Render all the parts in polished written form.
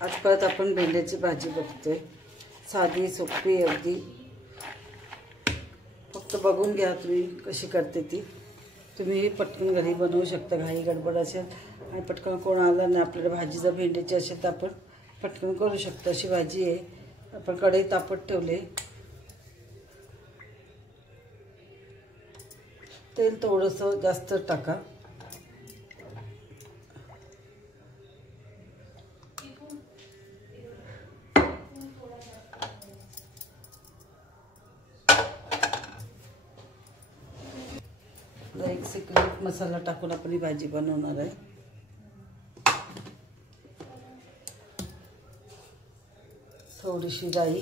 आज परत आपण भेंड्याची भाजी बघतोय। साधी सोपी अगदी, फक्त बघून घ्या तुम्ही कशी करते ती। तुम्ही पटकन घरी बनवू शकता, घाई गडबड असेल आणि पटकन कोण आलं नाही आपल्याला भाजी जर भेंड्याची असेल तर आपण पटकन करू शकतो अशी भाजी आहे। आपण कढई तापत ठेवले, तेल थोडंसं जास्त टाका। एक सिक्रेट मसाला टाकून आपण ही भाजी बनवणार आहे। थोडीशी राई,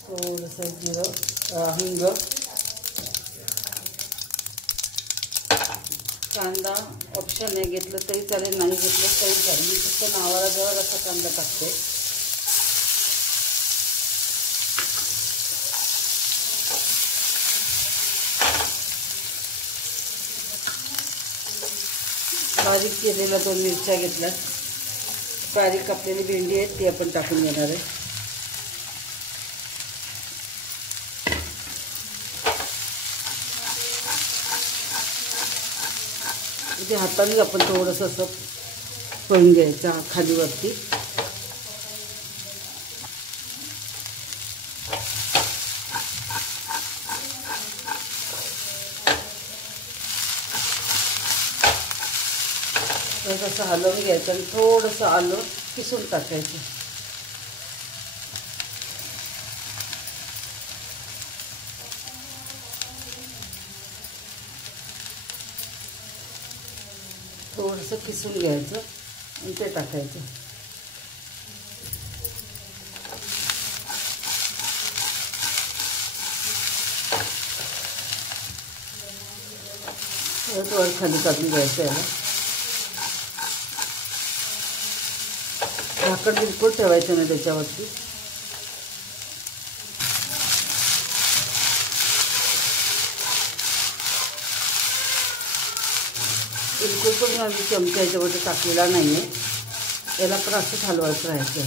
थोडंसं जिरं, हिंग, कांदा ऑप्शन आहे, घेतलं तरी चालेल नाही घेतलं तरी चालेल। मी फक्त नावाला जवळ असा कांदा टाकते। बारीक केलेल्या 2 मिरच्या घेतल्या, बारीक कापलेली भेंडी आहे ती आपण टाकून घेणार आहे। इथे हाताने आपण थोडंसं असं करून घ्यायचं खालीवरती। असं हलवून घ्यायचं आणि थोडंसं आलं किसून टाकायचं। थोडंसं किसून घ्यायचं आणि ते टाकायचं। वर खाली काढून घ्यायचं याला। झाकण बिलकुल ठेवायचं नाही त्याच्यावरती। बिलकुल पण आम्ही चमचा याच्यावरती टाकलेला नाही आहे, याला पण असंच हलवायचं राहायचं।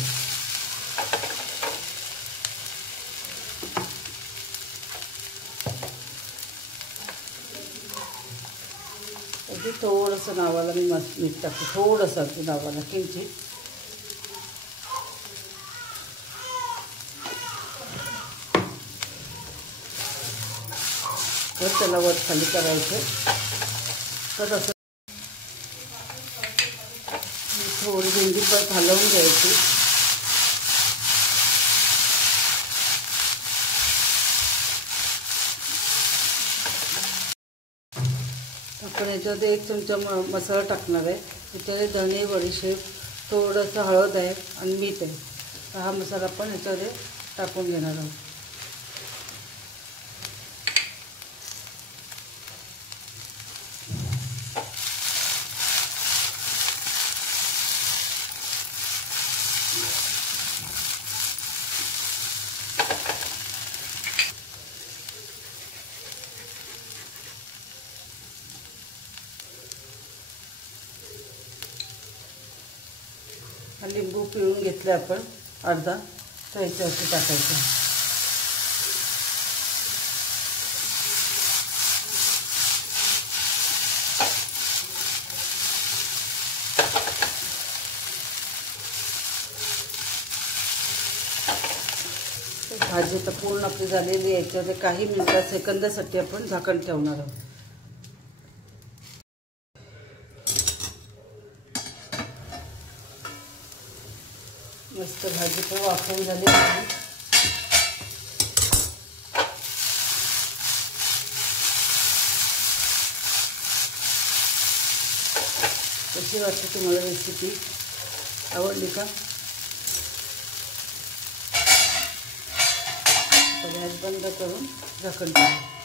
अगदी थोडंसं नावाला मी मीठ टाकते, थोडंसं अगदी नावाला किंचित। तर त्याला वर खाली करायचं। तर असं थोडी भेंडी परत हलवून घ्यायची। आपण याच्यामध्ये 1 चमचा मसाला टाकणार आहे। त्याच्यामध्ये धणे, बडीशेप, थोडंसं हळद आहे आणि मीठ आहे। हा मसाला आपण याच्यामध्ये टाकून घेणार आहोत। लिंबू पिळून घेतले आपण अर्धा, तर याच्यावरती टाकायचं। भाजी तर पूर्ण आपली झालेली आहे। याच्यामध्ये काही सेकंदासाठी आपण झाकण ठेवणार आहोत। मस्त भाजी पण वाफवून झाली आहे। कशी वाटते तुम्हाला रेसिपी? आवडली का? गॅस बंद करून झाकण ठेवा।